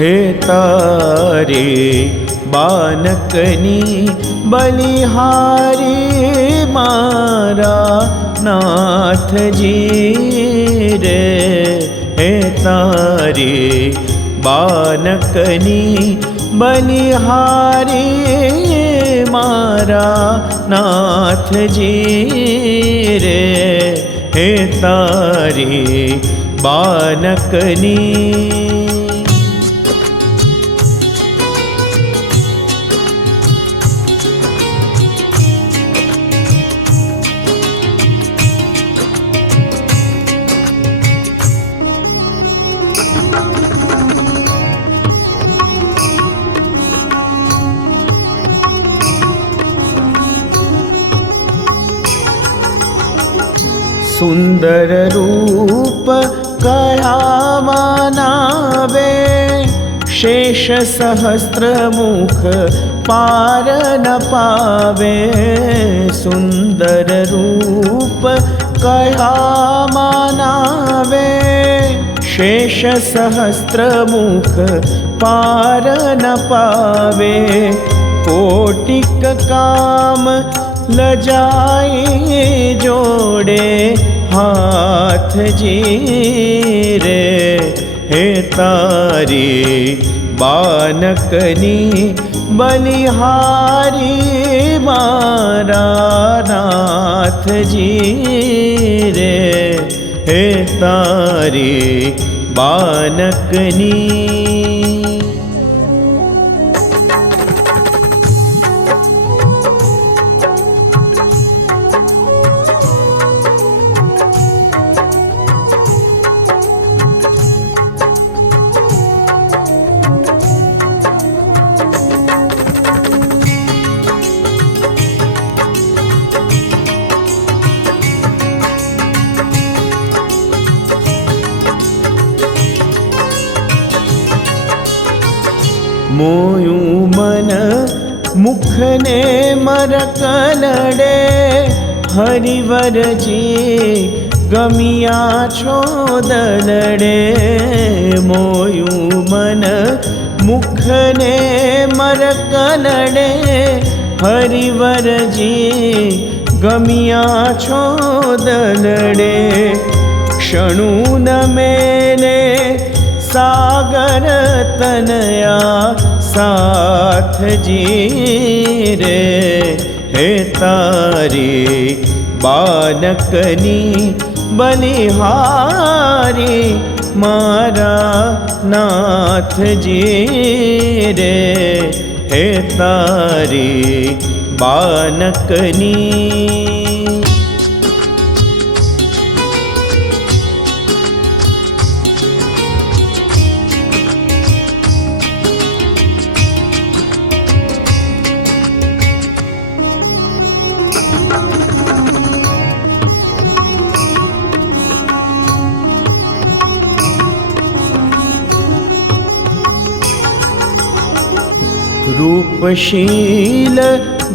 हे तारे बानकनी बलिहारी मारा नाथजी रे। हे तारे बानकनी बलिहारी मारा नाथजी रे। हे तारे बानकनी सुंदर रूप कया मानावे, शेष सहस्त्र मुख पार न पावे। सुंदर रूप कया मानावे, शेष सहस्त्र मुख पार न पावे। कोटिक काम लजाई जोड़े हाथ जी रे। हे तारी बानकनी बलिहारी मारा नाथ जी रे। हे तारी बानकनी मोयू मन मुख ने मरकलड़े, हरिवर जी गमिया छोदलड़े। मोयू मन मुख ने मरकलड़े, हरिवर जी गमिया छोदलड़े। क्षणु न मेले सागर तनया साथ जी रे। हे तारी बानकनी बलिहारी मारा नाथ जी रे। हे तारी बानकनी रूपशील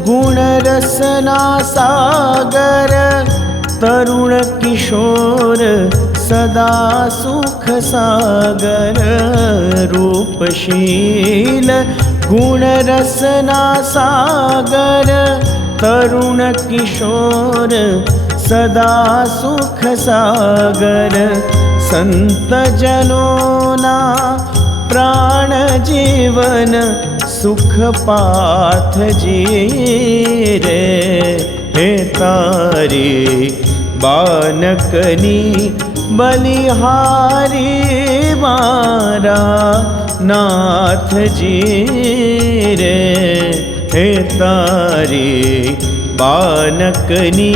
गुण रसना सागर, तरुण किशोर सदा सुख सागर। रूपशील गुण रसना सागर, तरुण किशोर सदा सुख सागर। संत जनोना प्राण जीवन सुख पाथ जी रे। हे तारी बानकनी बलिहारी मारा नाथ जी रे। हे तारी बानकनी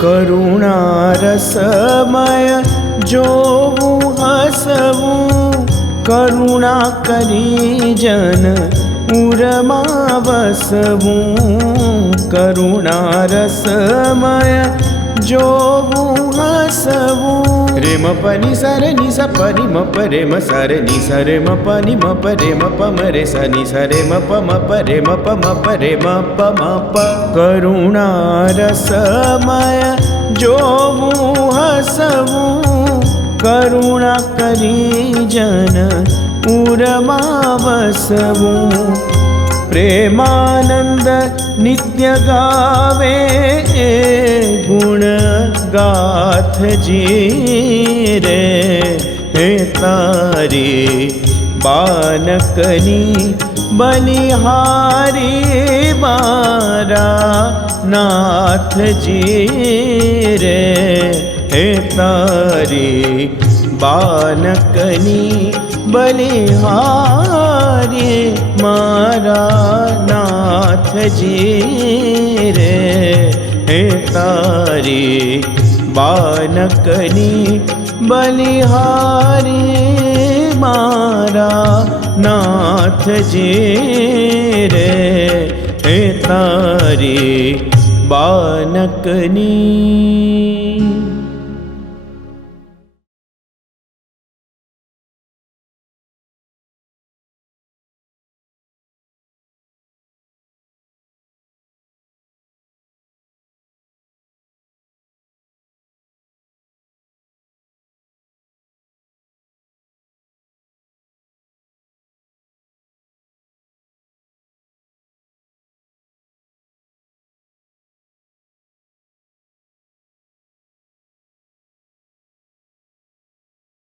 करुणा रसमय जोवू हसवू, करुणा करी जन उरमा वसवूं, करुणा रसमय जोवूं हसवूं। रे म प नि सा रे नि सा प नि म प रे म सा रे नि सा रे म प नि म प रे म प म रे सा नि सा रे म प म प रे म प म प रे म प म प। करुणा रसमय जोवूं हसवूं, करुणा करी जन उरमा वसवूं। प्रेमानंद नित्य गावे गुण गाथ जी रे। हे तारी बानकनी बलिहारी मारा नाथ जी रे। हे तारी बानकनी बलिहारी मारा नाथ जी रे। हे तारी बानकनी बलिहारी मारा नाथ जी रे। हे तारी बानकनी।